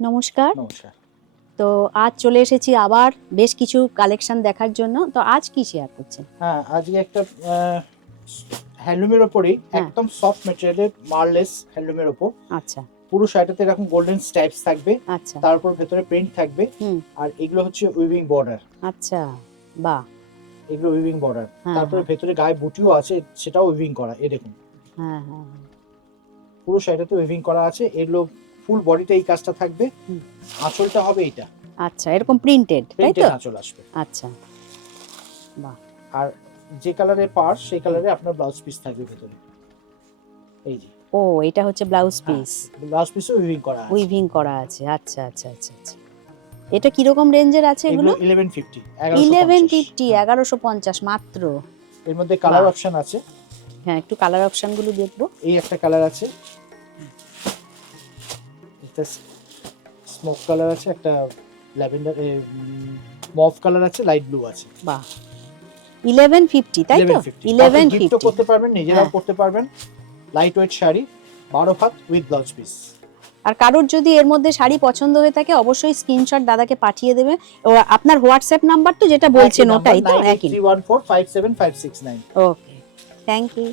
নমস্কার। নমস্কার। তো আজ চলে এসেছি আবার বেশ কিছু কালেকশন দেখার জন্য। তো আজ কি শেয়ার করছেন? হ্যাঁ, আজকে একটা হ্যান্ডলুমের ওপরেই হ্যাঁ। একদম সফট ম্যাটেরিয়ালের মারলেস হ্যান্ডলুমের ওপর আচ্ছা, পুরো শাড়িটাতে এরকম গোল্ডেন স্ট্রাইপস থাকবে, আচ্ছা। তারপর ভেতরে প্রিন্ট থাকবে। হুম, আর এগুলো হচ্ছে উইভিং বর্ডার, আচ্ছা। বাহ! এগুলো উইভিং বর্ডার। হ্যাঁ, তারপরে হ্যাঁ। ভেতরে গায়ে বুটিও আছে, সেটাও উইভিং করা। এই দেখুন, হ্যাঁ, হ্যাঁ, হ্যাঁ। পুরো শাড়িটাতে উইভিং করা আছে। এগুলো ফুল বডিতে এই কাজটা থাকবে। হুম। আঁচলটা হবে এইটা, আচ্ছা, এরকম প্রিন্টেড, তাই প্রিন্টেড তো? আঁচল আসবে। আচ্ছা, বাহ! আর যে কালারের পার্স সেই কালারে আপনার ব্লাউজ পিস থাকবে ভেতরে। এই যে, ও এটা হচ্ছে ব্লাউজ হ্যাঁ, পিস। ব্লাউজ পিসও উইভিং করা আছে। উইভিং করা আছে। আচ্ছা, আচ্ছা, আচ্ছা, আচ্ছা। এটা কিরকম রেঞ্জের আছে এগুলো এগুলো? 1150, 1150। 1150, 1150 মাত্র। এর মধ্যে কালার বাহ! অপশন আছে। হ্যাঁ, একটু কালার অপশন গুলো দেখবো। এই একটা কালার আছে, একটা স্মোক কালার আছে, একটা ল্যাভেন্ডার মভ কালার আছে, লাইট ব্লু আছে। বাহ! 1150, তাই তো? 1150 গিফটও 1150। করতে পারবেন, নিজেরাও হ্যাঁ। করতে পারবেন। লাইট ওয়েট শাড়ি, 12 হাত উইথ ব্লাউজ পিস। আর কারোর যদি এর মধ্যে শাড়ি পছন্দ হয়ে থাকে অবশ্যই স্ক্রিনশট দাদাকে পাঠিয়ে দেবে। ও আপনার হোয়াটসঅ্যাপ নাম্বার তো যেটা বলছেন ওটাই তো? একই। 9831457569। ওকে, থ্যাংক ইউ।